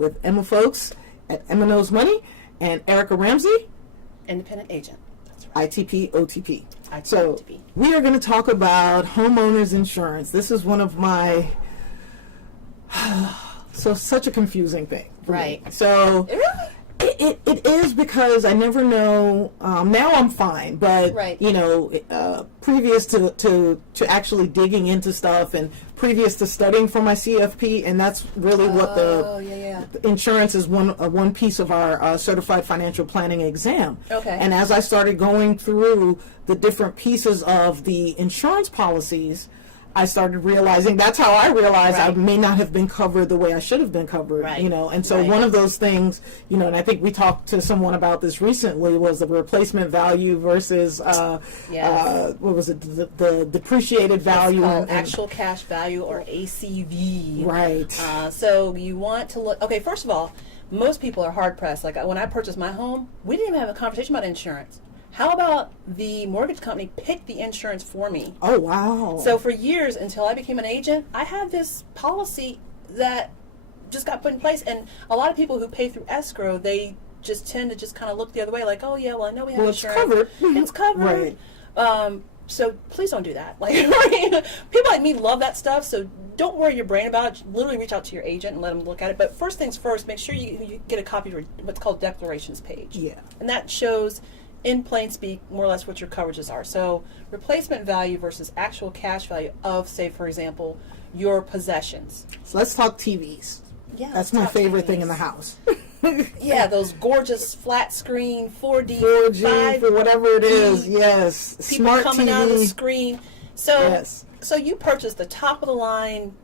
with Emma Folks at Emma Knows Money and Erica Ramsey, independent agent. That's right. ITP OTP. So we are going to talk about homeowners insurance. This is one of my such a confusing thing. Right. So really? It is, because I never know. Now I'm fine, but right. Previous to actually digging into stuff and previous to studying for my CFP, and that's really what the insurance is one piece of our certified financial planning exam. Okay. And as I started going through the different pieces of the insurance policies, I started realizing that's how I realized I may not have been covered the way I should have been covered, and so one of those things, and I think we talked to someone about this recently, was the replacement value versus what was it, the depreciated value, and actual cash value, or ACV. Right. So you want to look. Okay, first of all, most people are hard pressed. Like when I purchased my home, we didn't even have a conversation about insurance. How about the mortgage company pick the insurance for me? Oh, wow. So for years, until I became an agent, I had this policy that just got put in place. And a lot of people who pay through escrow, they just tend to just kind of look the other way, like, oh, yeah, well, I know we have insurance. It's covered. It's covered. Right. So please don't do that. Like, people like me love that stuff, so don't worry your brain about it. Literally reach out to your agent and let them look at it. But first things first, make sure you get a copy of what's called declarations page. Yeah. And that shows, in plain speak, more or less what your coverages are. So replacement value versus actual cash value of, say, for example, your possessions. So let's talk TVs. Yeah, that's my favorite thing in the house. Yeah, those gorgeous flat screen 4D, 5G, for whatever it is. Yes, people smart coming TV. out of the screen. So, yes. So you purchased the top of the line,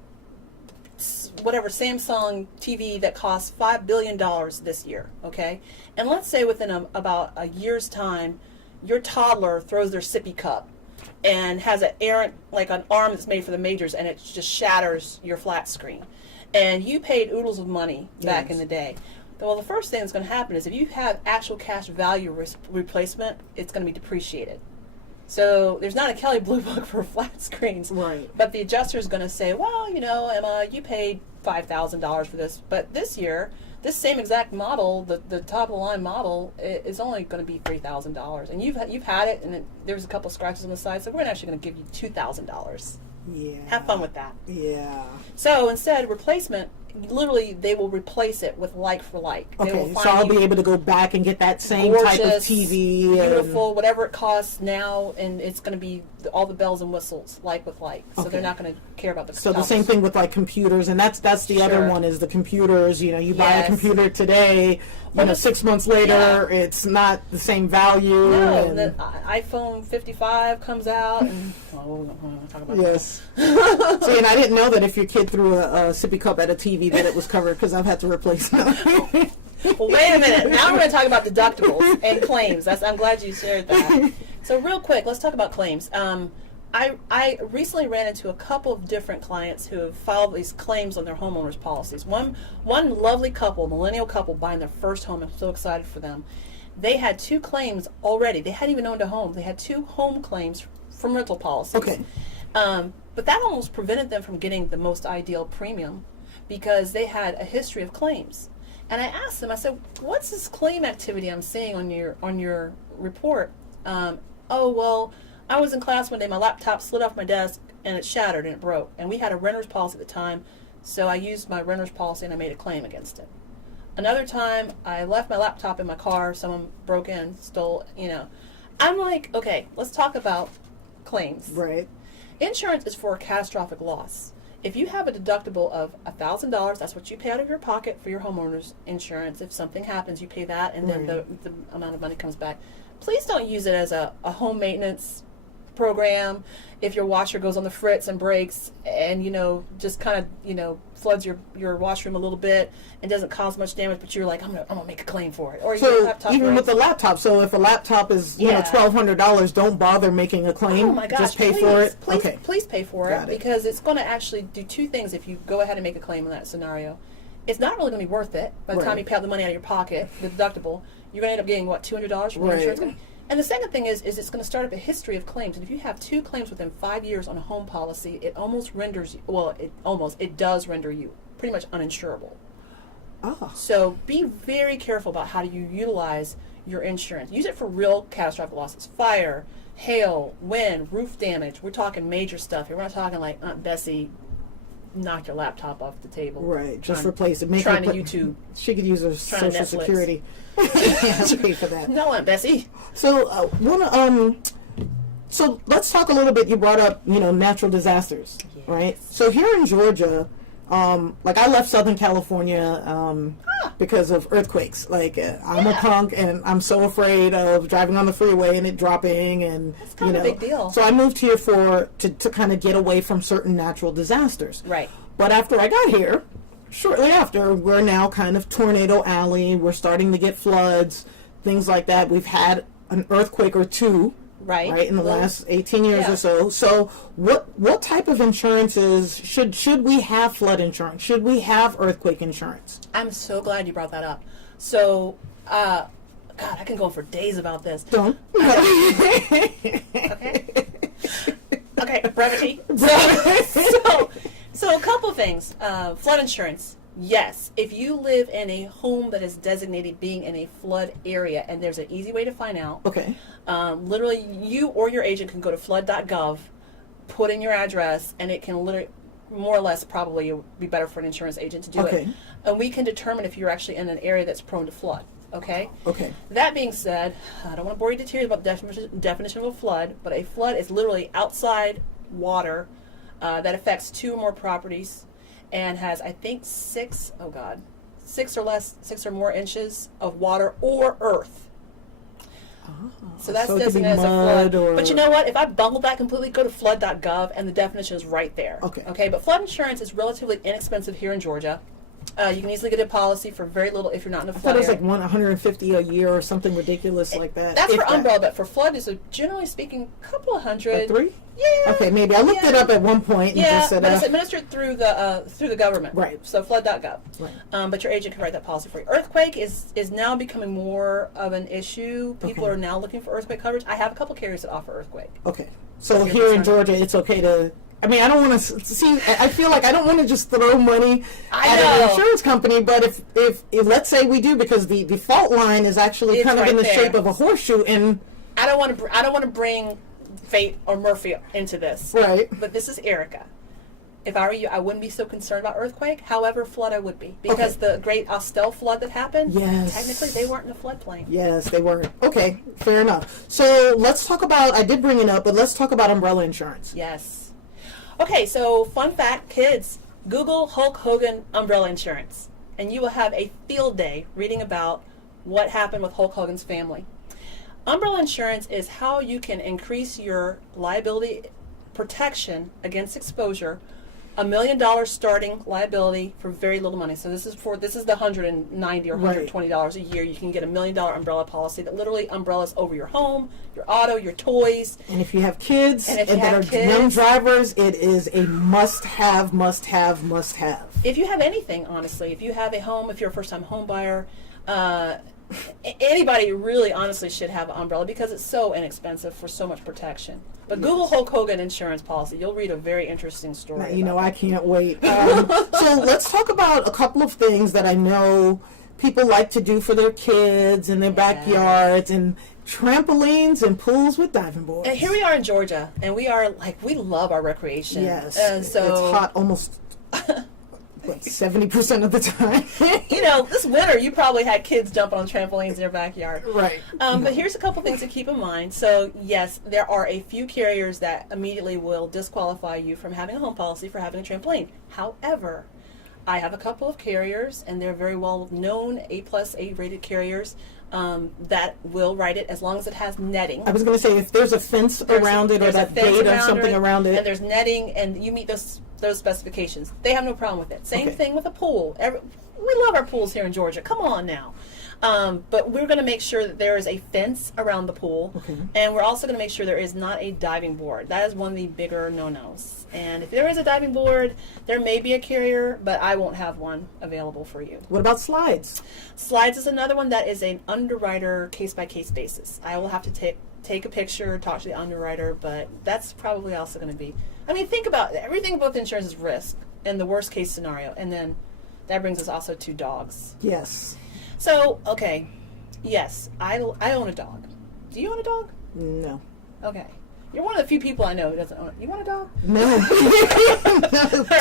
whatever Samsung TV that costs $5 billion this year, okay? And let's say within about a year's time, your toddler throws their sippy cup and has an arm that's made for the majors, and it just shatters your flat screen. And you paid oodles of money back in the day. Well, the first thing that's going to happen is if you have actual cash value replacement, it's going to be depreciated. So there's not a Kelley Blue Book for flat screens. Right. But the adjuster is going to say, well, Emma, you paid $5,000 for this, but this year, this same exact model, the top of the line model, is only going to be $3,000, and you've had it, and there's a couple scratches on the side, so we're actually going to give you $2,000. Yeah. Have fun with that. Yeah. So instead, replacement, literally, they will replace it with like for like. Okay, so I'll be able to go back and get that same type of TV. Beautiful, whatever it costs now, and it's going to be all the bells and whistles, like with like. So they're not going to care about the So the same thing with like computers, and that's the other one is the computers. You buy a computer today, 6 months later, it's not the same value. No, the iPhone 55 comes out, and we're going to talk about that. See, and I didn't know that if your kid threw a sippy cup at a TV that it was covered, because I've had to replace them. Well, wait a minute. Now we're going to talk about deductibles and claims. I'm glad you shared that. So real quick, let's talk about claims. I recently ran into a couple of different clients who have filed these claims on their homeowners policies. One lovely couple, millennial couple, buying their first home. I'm so excited for them. They had 2 claims already. They hadn't even owned a home. They had 2 home claims from rental policies. Okay. But that almost prevented them from getting the most ideal premium because they had a history of claims. And I asked them, I said, what's this claim activity I'm seeing on your report? Oh, well, I was in class one day, my laptop slid off my desk and it shattered and it broke. And we had a renter's policy at the time, so I used my renter's policy and I made a claim against it. Another time, I left my laptop in my car, someone broke in, stole, I'm like, okay, let's talk about claims. Right. Insurance is for a catastrophic loss. If you have a deductible of $1,000, that's what you pay out of your pocket for your homeowner's insurance. If something happens, you pay that, and then the amount of money comes back. Please don't use it as a home maintenance program. If your washer goes on the fritz and breaks and, just kind of, floods your washroom a little bit and doesn't cause much damage, but you're like, I'm gonna make a claim for it. Or so your laptop even breaks. with the laptop, so if a laptop is $1,200, don't bother making a claim. Oh my gosh! Just pay please, for it. Please pay for it because it's going to actually do 2 things if you go ahead and make a claim in that scenario. It's not really going to be worth it by the time you pay out the money out of your pocket, the deductible. You're going to end up getting $200 from your insurance company. And the second thing is it's going to start up a history of claims. And if you have 2 claims within 5 years on a home policy, it almost renders you, it does render you pretty much uninsurable. Oh. So be very careful about how you utilize your insurance. Use it for real catastrophic losses: fire, hail, wind, roof damage. We're talking major stuff here. We're not talking like Aunt Bessie knocked your laptop off the table. Right, just replace it. Trying to YouTube. She could use her Social Security. Pay for that. No, Aunt Bessie. So, so let's talk a little bit. You brought up, natural disasters, Yes. right? So here in Georgia, like I left Southern California because of earthquakes. Like I'm a punk, and I'm so afraid of driving on the freeway and it dropping, and That's kind of a big deal. So I moved here to kind of get away from certain natural disasters. Right. But after I got here, shortly after, we're now kind of tornado alley. We're starting to get floods, things like that. We've had an earthquake or two. Right, in the last 18 years or so. So what type of insurances should we have? Flood insurance? Should we have earthquake insurance? I'm so glad you brought that up. So, God, I can go on for days about this. Don't. Okay. Okay, brevity. So a couple of things. Flood insurance. Yes, if you live in a home that is designated being in a flood area, and there's an easy way to find out. Okay. Literally, you or your agent can go to flood.gov, put in your address, and it can literally, more or less, probably it would be better for an insurance agent to do it. And we can determine if you're actually in an area that's prone to flood. Okay? Okay. That being said, I don't want to bore you to tears about the definition of a flood, but a flood is literally outside water that affects 2 or more properties and has, I think, 6 or more inches of water or earth. So that's designated as a flood. But you know what? If I bungled that completely, go to flood.gov and the definition is right there. Okay. But flood insurance is relatively inexpensive here in Georgia. You can easily get a policy for very little if you're not in a flood area. I thought it was like $150 a year or something ridiculous like that. That's for umbrella, but for flood is generally speaking a couple of hundred. 3? Yeah. Okay, maybe I looked it up at one point and just said, but it's administered through the government. Right. So flood.gov. Right. But your agent can write that policy for you. Earthquake is now becoming more of an issue. People are now looking for earthquake coverage. I have a couple carriers that offer earthquake. Okay. So here in Georgia, it's okay to. I mean, I don't want to see. I feel like I don't want to just throw money at an insurance company. But if let's say we do, because the fault line is actually kind of in the shape of a horseshoe, and I don't want to bring fate or Murphy into this. Right. But this is Erica. If I were you, I wouldn't be so concerned about earthquake. However, flood I would be, because the great Austell flood that happened. Yes. Technically, they weren't in a floodplain. Yes, they weren't. Okay, fair enough. So let's talk about. I did bring it up, but let's talk about umbrella insurance. Yes. Okay, so fun fact, kids, Google Hulk Hogan umbrella insurance, and you will have a field day reading about what happened with Hulk Hogan's family. Umbrella insurance is how you can increase your liability protection against exposure, $1 million starting liability for very little money. So this is the $190 or $120 a year. You can get $1 million umbrella policy that literally umbrellas over your home, your auto, your toys. And if you have kids and that are young drivers, it is a must-have. If you have anything, honestly, if you have a home, if you're a first-time home buyer, anybody really honestly should have an umbrella because it's so inexpensive for so much protection. But Google Hulk Hogan insurance policy. You'll read a very interesting story. I can't wait. So let's talk about a couple of things that I know people like to do for their kids in their backyards, and trampolines and pools with diving boards. And here we are in Georgia, and we love our recreation. Yes. And so it's hot almost 70% of the time. This winter you probably had kids jumping on trampolines in your backyard. Right. But here's a couple things to keep in mind. So yes, there are a few carriers that immediately will disqualify you from having a home policy for having a trampoline. However, I have a couple of carriers, and they're very well known A+ rated carriers that will write it as long as it has netting. I was going to say, if there's a fence around it or that gate or something around it, and there's netting, and you meet those specifications, they have no problem with it. Same thing with a pool. We love our pools here in Georgia. Come on now. But we're going to make sure that there is a fence around the pool, and we're also going to make sure there is not a diving board. That is one of the bigger no-nos. And if there is a diving board, there may be a carrier, but I won't have one available for you. What about slides? Slides is another one that is an underwriter case-by-case basis. I will have to take a picture, talk to the underwriter, but that's probably also going to be... I mean, think about it. Everything about insurance is risk and the worst-case scenario, and then That brings us also to dogs. Yes. So, okay, yes, I own a dog. Do you own a dog? No. Okay. You're one of the few people I know who doesn't own it. You want a dog? No.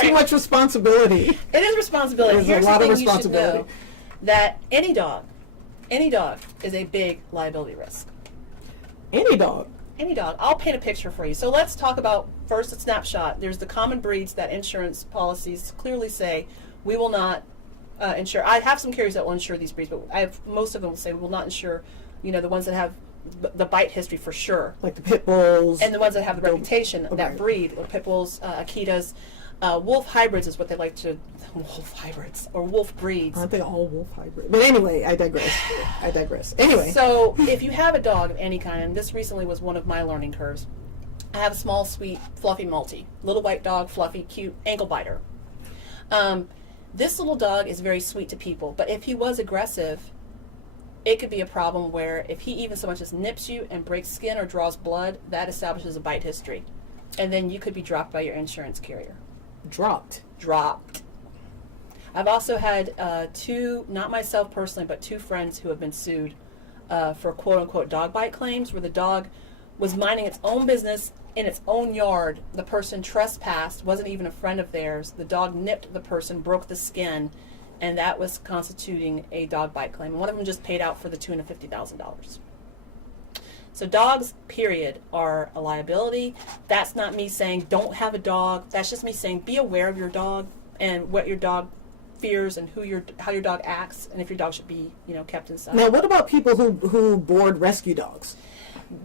Too much responsibility. It is responsibility. There's Here's a lot the of thing you should responsibility. know, that any dog is a big liability risk. Any dog. Any dog. I'll paint a picture for you. So let's talk about first a snapshot. There's the common breeds that insurance policies clearly say we will not insure. I have some carriers that will insure these breeds, but most of them will say we will not insure, the ones that have the bite history for sure. Like the pit bulls. And the ones that have the reputation, okay. that breed, or pit bulls, Akitas. Wolf hybrids is what they like to, wolf hybrids, or wolf breeds. Aren't they all wolf hybrids? But anyway, I digress. Anyway. So if you have a dog of any kind, and this recently was one of my learning curves, I have a small, sweet, fluffy Maltese. Little white dog, fluffy, cute, ankle biter. This little dog is very sweet to people, but if he was aggressive, it could be a problem where if he even so much as nips you and breaks skin or draws blood, that establishes a bite history. And then you could be dropped by your insurance carrier. Dropped. I've also had two, not myself personally, but two friends who have been sued for quote-unquote dog bite claims, where the dog was minding its own business in its own yard. The person trespassed, wasn't even a friend of theirs. The dog nipped the person, broke the skin, and that was constituting a dog bite claim. And one of them just paid out for the $250,000. So dogs, period, are a liability. That's not me saying don't have a dog. That's just me saying be aware of your dog and what your dog fears and how your dog acts, and if your dog should be, kept inside. Now, what about people who board rescue dogs?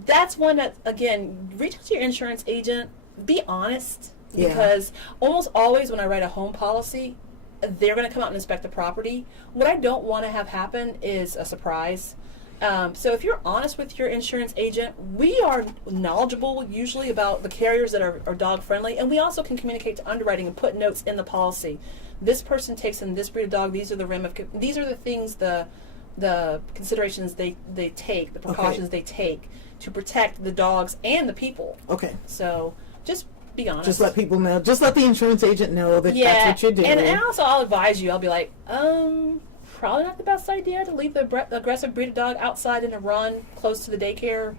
That's one that, again, reach out to your insurance agent. Be honest, because almost always when I write a home policy, they're going to come out and inspect the property. What I don't want to have happen is a surprise. So if you're honest with your insurance agent, we are knowledgeable usually about the carriers that are dog friendly, and we also can communicate to underwriting and put notes in the policy. This person takes in this breed of dog. These are the things, the considerations they take, the precautions they take to protect the dogs and the people. Okay. So just be honest. Just let people know. Just let the insurance agent know that that's what you're doing. And also I'll advise you. I'll be like, probably not the best idea to leave the aggressive breed of dog outside in a run close to the daycare.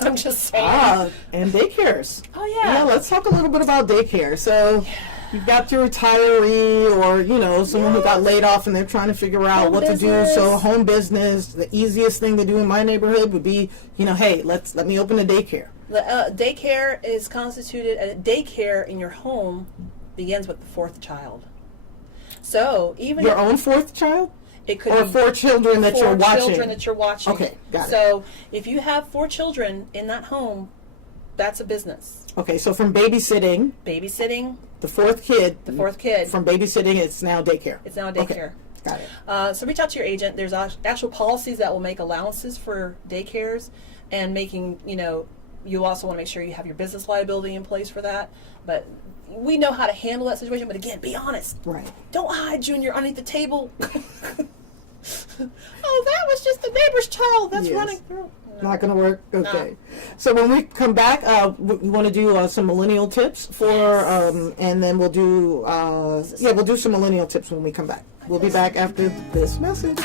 I'm just saying. And daycares. Oh, yeah. Yeah, let's talk a little bit about daycare. So you've got your retiree or, someone who got laid off and they're trying to figure out what to do. So home business, the easiest thing to do in my neighborhood would be, hey, let me open a daycare. Daycare is constituted, daycare in your home begins with the fourth child. So even your own fourth child? It could or be 4 children that you're watching. 4 children that you're watching. Okay, got it. So if you have 4 children in that home, that's a business. Okay, so from babysitting, the fourth kid, from babysitting, it's now daycare. It's now a daycare. Okay, got it. So reach out to your agent. There's actual policies that will make allowances for daycares, and making, you also want to make sure you have your business liability in place for that. But we know how to handle that situation. But again, be honest. Right. Don't hide Junior underneath the table. Oh, that was just the neighbor's child that's running through. No. Not going to work? Okay. No. So when we come back, we want to do some millennial tips and then we'll do, we'll do some millennial tips when we come back. We'll be back after this message.